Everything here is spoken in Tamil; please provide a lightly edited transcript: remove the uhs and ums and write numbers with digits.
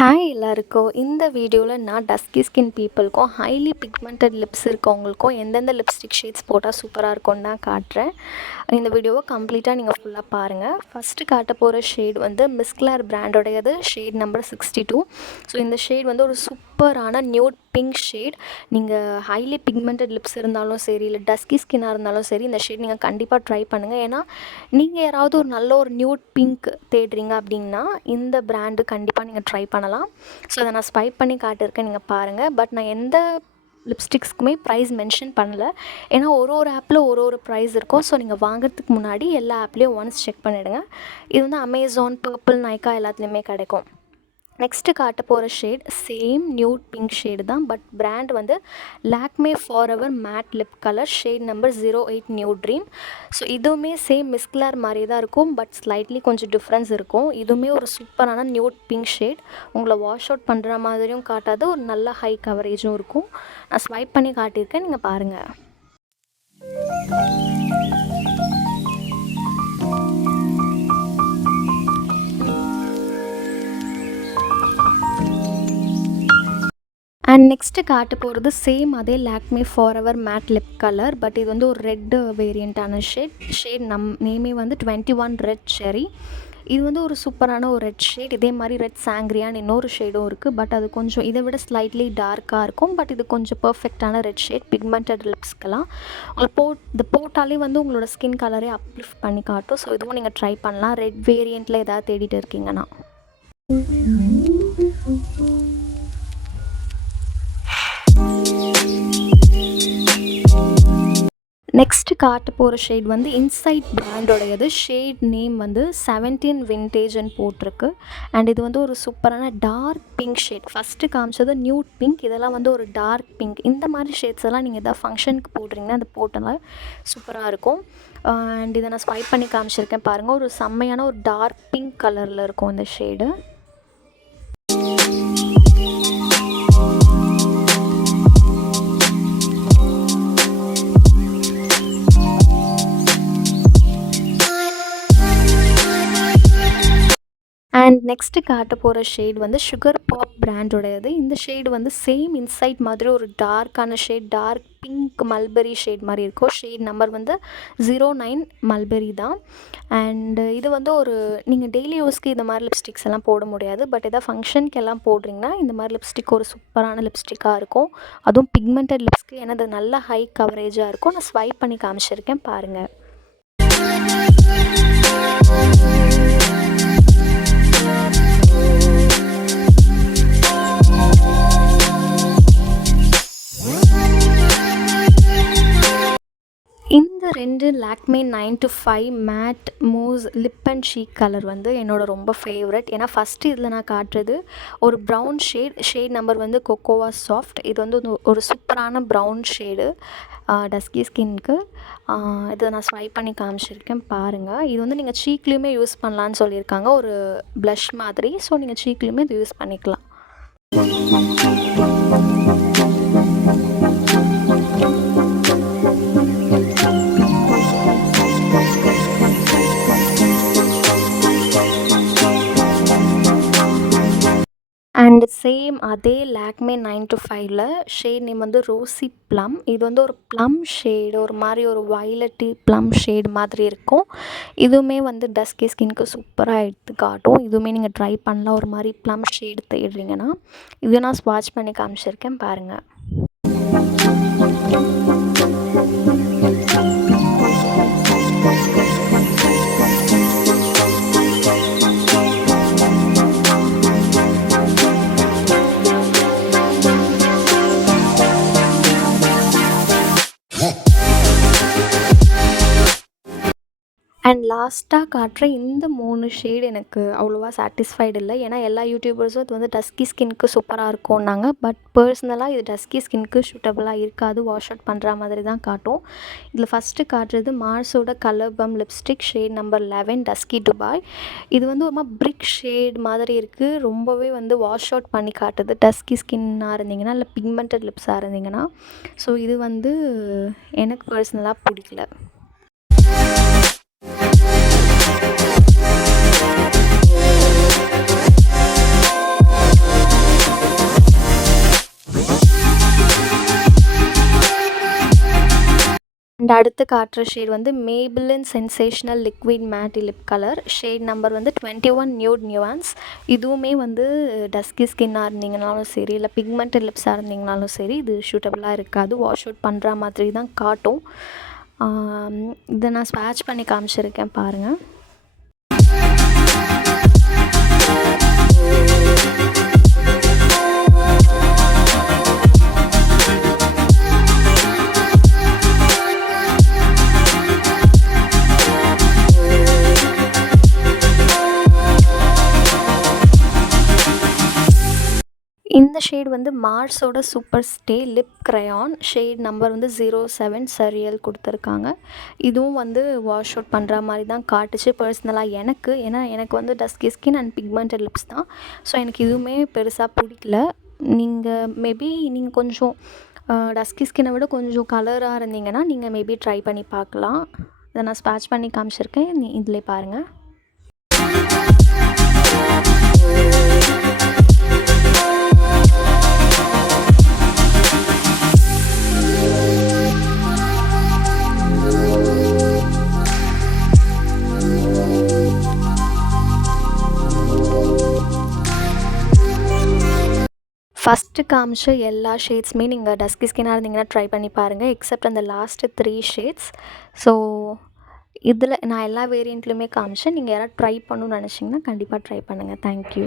ஹாய் எல்லாருக்கும் இந்த வீடியோவில் நான் டஸ்கி ஸ்கின் பீப்புளுக்கும் ஹைலி பிக்மெண்டட் லிப்ஸ் இருக்கவங்களுக்கும் எந்தெந்த லிப்ஸ்டிக் ஷேட்ஸ் போட்டால் சூப்பராக இருக்கும்னு தான் காட்டுறேன். இந்த வீடியோவை கம்ப்ளீட்டாக நீங்கள் ஃபுல்லாக பாருங்கள். ஃபஸ்ட்டு காட்ட போகிற ஷேட் வந்து மிஸ்க்லர் பிராண்டோடையது, ஷேட் நம்பர் 62. ஸோ இந்த ஷேட் வந்து ஒரு சூப்பரான நியூட் பிங்க் ஷேட். நீங்கள் ஹைலி பிக்மெண்டட் லிப்ஸ் இருந்தாலும் சரி, இல்லை டஸ்கி ஸ்கின்னாக இருந்தாலும் சரி, இந்த ஷேட் நீங்கள் கண்டிப்பாக ட்ரை பண்ணுங்கள். ஏன்னா நீங்கள் யாராவது ஒரு நல்ல ஒரு நியூட் பிங்க் தேடுறீங்க அப்படின்னா இந்த பிராண்டு கண்டிப்பாக நீங்கள் ட்ரை பண்ணலாம். ஸோ அதை நான் ஸ்வைப் பண்ணி காட்டியிருக்கேன், நீங்கள் பாருங்கள். பட் நான் எந்த லிப்ஸ்டிக்ஸ்க்குமே ப்ரைஸ் மென்ஷன் பண்ணலை. ஏன்னா ஒரு ஆப்பில் ஒரு ப்ரைஸ் இருக்கும். ஸோ நீங்கள் வாங்குறதுக்கு முன்னாடி எல்லா ஆப்லேயும் ஒன்ஸ் செக் பண்ணிவிடுங்க. இது வந்து அமேசான், பர்பிள், நைக்கா எல்லாத்துலேயுமே கிடைக்கும். நெக்ஸ்ட்டு காட்ட போகிற shade same nude pink shade தான். பட் பிராண்ட் வந்து Lakme forever matte lip colour, shade number 08 new dream. So இதுவுமே சேம் மிஸ்க்லர் மாதிரி தான் இருக்கும். பட் ஸ்லைட்லி கொஞ்சம் டிஃப்ரென்ஸ் இருக்கும். இதுவுமே ஒரு சூப்பரான நியூட் பிங்க் ஷேட். உங்களை வாஷ் அவுட் பண்ணுற மாதிரியும் காட்டாது, ஒரு நல்ல ஹை கவரேஜும் இருக்கும். நான் ஸ்வைப் பண்ணி காட்டியிருக்கேன், நீங்கள் பாருங்கள். அண்ட் நெக்ஸ்ட்டு காட்ட போகிறது சேம் அதே Lakme forever matte lip colour. But இது வந்து ஒரு ரெட்டு வேரியண்ட்டான ஷேட் நேமே வந்து 21 ரெட் செரி. இது வந்து ஒரு சூப்பரான ஒரு ரெட் ஷேட். இதே மாதிரி ரெட் சாங்க்ரியான்னு இன்னொரு ஷேடும் இருக்குது. பட் அது கொஞ்சம் இதை விட ஸ்லைட்லி டார்க்காக இருக்கும். பட் இது கொஞ்சம் பர்ஃபெக்டான ரெட் ஷேட் பிக்மெண்டட் லிப்ஸ்க்கெல்லாம். உங்களை போட்டாலே வந்து உங்களோட ஸ்கின் கலரே அப்லிஃப்ட் பண்ணி காட்டும். ஸோ இதுவும் நீங்கள் ட்ரை பண்ணலாம், ரெட் வேரியண்ட்டில் எதாவது தேடிட்டு இருக்கீங்கன்னா. நெக்ஸ்ட்டு காட்ட போகிற ஷேட் வந்து இன்சைட் பிராண்டோடையது. ஷேட் நேம் வந்து 17 வின்டேஜ்னு போட்டிருக்கு. அண்ட் இது வந்து ஒரு சூப்பரான டார்க் பிங்க் ஷேட். ஃபஸ்ட்டு காமிச்சது நியூட் பிங்க், இதெல்லாம் வந்து ஒரு டார்க் பிங்க். இந்த மாதிரி ஷேட்ஸ் எல்லாம் நீங்கள் எதாவது ஃபங்க்ஷனுக்கு போடுறீங்கன்னா அது போட்டால் சூப்பராக இருக்கும். அண்ட் இதை நான் ஸ்வைப் பண்ணி காமிச்சிருக்கேன் பாருங்கள். ஒரு செம்மையான ஒரு டார்க் பிங்க் கலரில் இருக்கும் இந்த ஷேடு. அண்ட் நெக்ஸ்ட்டு காட்ட போகிற ஷேட் வந்து சுகர் பாப் பிராண்டோடையது. இந்த ஷேடு வந்து சேம் இன்சைட் மாதிரி ஒரு டார்க்கான shade, dark pink mulberry shade மாதிரி இருக்கும். ஷேட் நம்பர் வந்து 09 மல்பெரி தான். அண்டு இது வந்து ஒரு நீங்கள் டெய்லி யூஸ்க்கு இந்த மாதிரி லிப்ஸ்டிக்ஸ் எல்லாம் போட முடியாது. பட் எதாவது ஃபங்க்ஷனுக்கு எல்லாம் போடுறீங்கன்னா இந்த மாதிரி லிப்ஸ்டிக் ஒரு சூப்பரான லிப்ஸ்டிக்காக இருக்கும். அதுவும் பிக்மெண்டட் லிப்ஸ்க்கு. ஏன்னா அது நல்ல ஹை கவரேஜாக இருக்கும். நான் ஸ்வைப் பண்ணி காமிச்சிருக்கேன் பாருங்கள். இந்த ரெண்டு Lakme 9 to 5 matte mousse lip and ஷீக் கலர் வந்து என்னோட ரொம்ப ஃபேவரட். ஏன்னா ஃபஸ்ட்டு இதில் நான் காட்டுறது ஒரு ப்ரௌன் ஷேட் நம்பர் வந்து கொக்கோவா சாஃப்ட். இது வந்து ஒரு சூப்பரான ப்ரௌன் ஷேடு டஸ்கி ஸ்கின்க்கு. இதை நான் ஸ்வைப் பண்ணி காமிச்சிருக்கேன் பாருங்கள். இது வந்து நீங்கள் சீக்லேயுமே யூஸ் பண்ணலான்னு சொல்லியிருக்காங்க, ஒரு ப்ளஷ் மாதிரி. ஸோ நீங்கள் சீக்லேயுமே இது யூஸ் பண்ணிக்கலாம். அண்ட் சேம் அதே லாக்மே 9 to 5ல் ஷேட் நேம் வந்து ரோசி ப்ளம். இது வந்து ஒரு ப்ளம் ஷேடு, ஒரு மாதிரி ஒரு வயலட்டு ப்ளம் ஷேடு மாதிரி இருக்கும். இதுவுமே வந்து டஸ்கி ஸ்கின்க்கு சூப்பராக எடுத்து காட்டும். இதுவுமே நீங்கள் ட்ரை பண்ணலாம், ஒரு மாதிரி ப்ளம் ஷேடு தேடுறீங்கன்னா. இது நான் ஸ்வாட்ச் பண்ணி காமிச்சிருக்கேன் பாருங்கள். அண்ட் லாஸ்ட்டாக காட்டுற இந்த 3 ஷேடு எனக்கு அவ்வளோவா சாட்டிஸ்ஃபைடு இல்லை. ஏன்னா எல்லா யூடியூபர்ஸும் இது வந்து டஸ்கி ஸ்கின்க்கு சூப்பராக இருக்கும்னாங்க. பட் பர்சனலாக இது டஸ்கி ஸ்கின்க்கு சூட்டபுளாக இருக்காது, வாஷ் அவுட் பண்ணுற மாதிரி தான் காட்டும். இதில் ஃபஸ்ட்டு காட்டுறது மார்ஸோட கலர் பம் lipstick, shade number 11 dusky Dubai. இது வந்து ஒரு மாதிரி பிரிக் ஷேட் மாதிரி இருக்குது. ரொம்பவே வந்து வாஷ் அவுட் பண்ணி காட்டுது டஸ்கி ஸ்கின்னாக இருந்தீங்கன்னா, இல்லை பிக்மெண்டட் லிப்ஸாக இருந்தீங்கன்னா. ஸோ இது வந்து எனக்கு பர்சனலாக பிடிக்கல. அண்ட் அடுத்து காட்டுற ஷேட் வந்து Maybelline sensational liquid mat lip colour. Shade number வந்து 21 நியூட் நியூவான்ஸ். இதுவுமே வந்து டஸ்கி ஸ்கின்னாக இருந்தீங்கனாலும் சரி, இல்லை பிக்மெண்டட் லிப்ஸாக இருந்தீங்கனாலும் சரி, இது சூட்டபுளாக இருக்காது. வாஷ் அவுட் பண்ணுற மாதிரி தான் காட்டும். இதை நான் ஸ்வாட்ச் பண்ணி காமிச்சிருக்கேன் பாருங்கள். இந்த ஷேட் வந்து மார்ஸோட super stay lip crayon. Shade number வந்து 07 சரியல் கொடுத்துருக்காங்க. இதுவும் வந்து வாஷ் அவுட் பண்ணுற மாதிரி தான் காட்டுச்சு பர்சனலாக எனக்கு. ஏன்னா எனக்கு வந்து dusky skin and pigmented lips தான். ஸோ எனக்கு இதுவுமே பெருசாக பிடிக்கல. மேபி நீங்கள் கொஞ்சம் டஸ்கி ஸ்கின்னை விட கொஞ்சம் கலராக இருந்தீங்கன்னா நீங்கள் மேபி ட்ரை பண்ணி பார்க்கலாம். இதை நான் ஸ்வாட்ச் பண்ணி காமிச்சிருக்கேன், இதிலே பாருங்கள். ஃபஸ்ட்டு காமிச்ச எல்லா ஷேட்ஸுமே நீங்கள் டஸ்கி ஸ்கின்னாக இருந்தீங்கன்னா ட்ரை பண்ணி பாருங்கள், எக்ஸப்ட் அந்த லாஸ்ட்டு 3 ஷேட்ஸ். ஸோ இதில் நான் எல்லா வேரியண்ட்லையுமே காமிச்சேன். நீங்கள் யாராவது ட்ரை பண்ணணும்னு நினச்சிங்கன்னா கண்டிப்பாக ட்ரை பண்ணுங்கள். தேங்க்யூ.